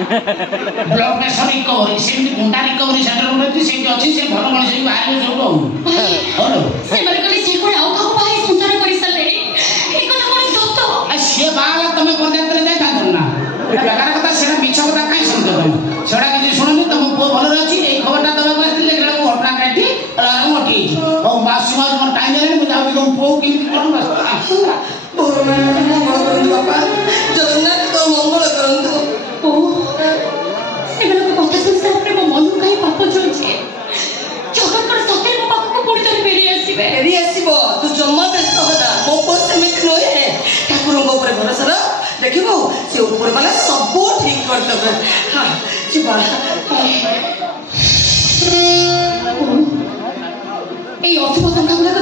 blood pressure recovery सेमती गुंडा recovery centre होती से अच्छी से भल मनुष्य बाहर सब से कहले से कोई आउ काको बाहे संसार करि सले ए कथा कोन सत्य आ से बाला तमे पंचायत रे जाय था ना बेकार कथा से मिछ कथा काई सुन दो छडा कि सुननी तुम पो भल रहछि ए खबरटा दबा को आस्तिले गेला को हटना काटी अलारम हटी ओ बासी मास मन टाइम ले मु जाउ तुम पो कि कोन बस बाबा जगन्नाथ तो मंगल करंतु ओ एबे को कथा सुन से अपने मन काई पाप जोछि जगन कर सते मो पाप को पुडी तरी फेरी आसीबो तू जम्मा व्यस्त होदा मो पोस्ट में नोए ठाकुर को ऊपर भरोसा रख देखिबो से ऊपर वाला सब ठीक कर देबे हां चिबा ए अथवा संख्या गुला